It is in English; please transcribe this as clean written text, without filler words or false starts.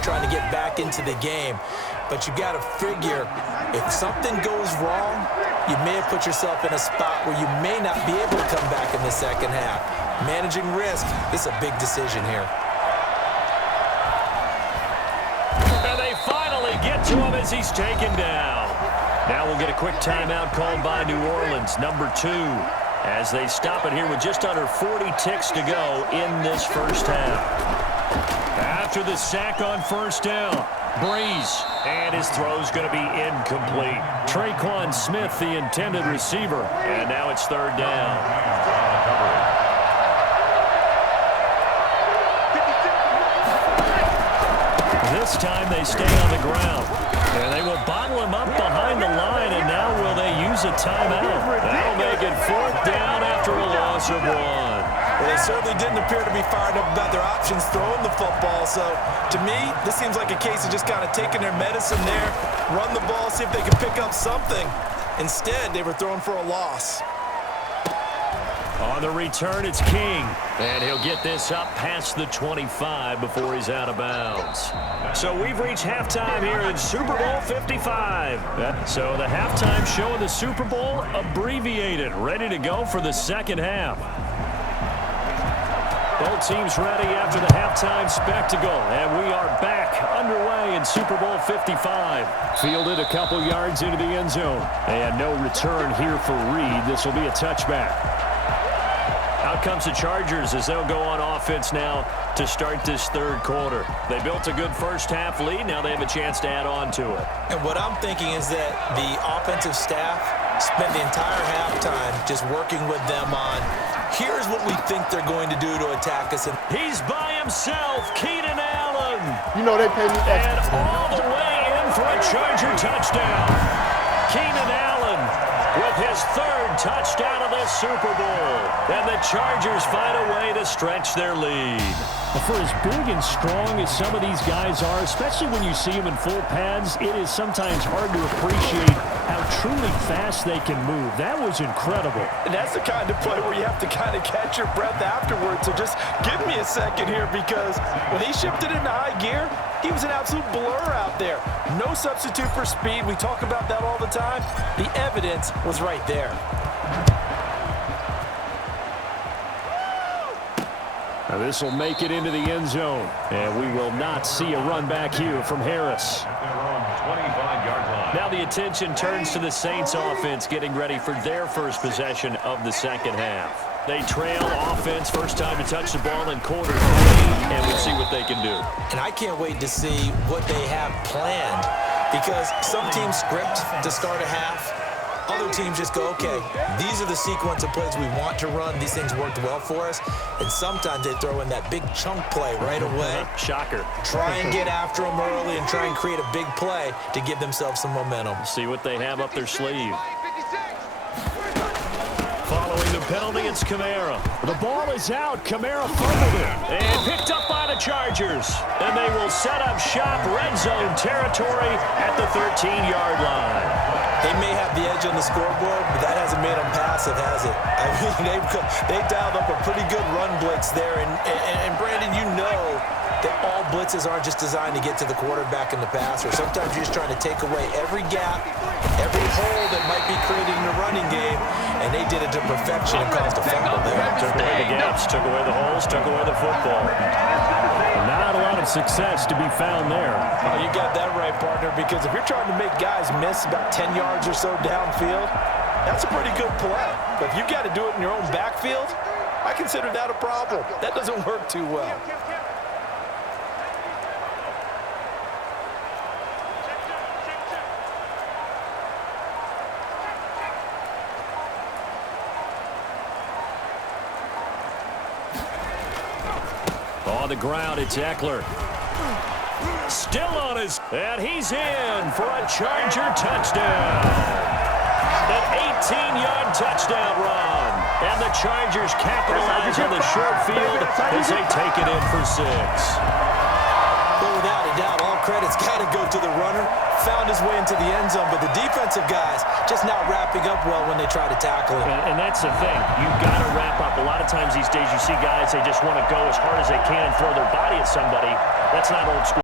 start trying to get back into the game. But you got to figure, if something goes wrong, you may have put yourself in a spot where you may not be able to come back in the second half. Managing risk is a big decision here. And they finally get to him as he's taken down. Now we'll get a quick timeout called by New Orleans, number 2, as they stop it here with just under 40 ticks to go in this first half. After the sack on first down, Brees, and his throw's going to be incomplete. Traquan Smith, the intended receiver, and now it's third down. This time they stay on the ground, and they will bottle him up behind the line, and now will they use a timeout? That'll make it fourth down after a loss of 1. Well, they certainly didn't appear to be fired up about their options throwing the football. So, to me, this seems like a case of just kind of taking their medicine there, run the ball, see if they can pick up something. Instead, they were throwing for a loss. On the return, it's King. And he'll get this up past the 25 before he's out of bounds. So we've reached halftime here in Super Bowl 55. So the halftime show of the Super Bowl abbreviated, ready to go for the second half. Both teams ready after the halftime spectacle, and we are back underway in Super Bowl 55. Fielded a couple yards into the end zone, and no return here for Reed. This will be a touchback. Out comes the Chargers as they'll go on offense now to start this third quarter. They built a good first half lead. Now they have a chance to add on to it. And what I'm thinking is that the offensive staff spent the entire halftime just working with them on, here's what we think they're going to do to attack us. And he's by himself, Keenan Allen. You know they pay me extra. And all the way in for a Charger touchdown. Keenan Allen with his third touchdown of the Super Bowl. And the Chargers find a way to stretch their lead. For as big and strong as some of these guys are, especially when you see them in full pads, it is sometimes hard to appreciate how truly fast they can move. That was incredible. And that's the kind of play where you have to kind of catch your breath afterwards. So just give me a second here, because when he shifted into high gear, he was an absolute blur out there. No substitute for speed. We talk about that all the time. The evidence was right there. Now this will make it into the end zone, and we will not see a run back here from Harris. Now the attention turns to the Saints offense getting ready for their first possession of the second half. They trail offense, first time to touch the ball in quarter 3, and we'll see what they can do. And I can't wait to see what they have planned, because some teams script to start a half. Other teams just go, okay, these are the sequence of plays we want to run. These things worked well for us. And sometimes they throw in that big chunk play right away. Shocker. Try and get after them early and try and create a big play to give themselves some momentum. See what they have up their sleeve. Following the penalty, it's Kamara. The ball is out. Kamara fumbled it. And picked up by the Chargers. And they will set up shop, red zone territory at the 13-yard line. They may have the edge on the scoreboard, but that hasn't made them passive, has it? I mean, they dialed up a pretty good run blitz there. And Brandon, you know that all blitzes aren't just designed to get to the quarterback and the passer. Sometimes you're just trying to take away every gap, every hole that might be created in the running game, and they did it to perfection and caused a fumble there. Took away the gaps, took away the holes, took away the football. Not a lot of success to be found there. Oh, you got that right, partner, because if you're trying to make guys miss about 10 yards or so downfield, that's a pretty good play. But if you got to do it in your own backfield, I consider that a problem. That doesn't work too well. On the ground, it's Eckler. Still on his, and he's in for a Charger touchdown. An 18-yard touchdown run. And the Chargers capitalize on the short field as they take it in for 6. Well, without a doubt, all credit's got to go to the runner. Found his way into the end zone, but the defensive guys just not wrapping up well when they try to tackle him. And that's the thing. You've got to wrap up. A lot of times these days you see guys, they just want to go as hard as they can and throw their body at somebody. That's not old school.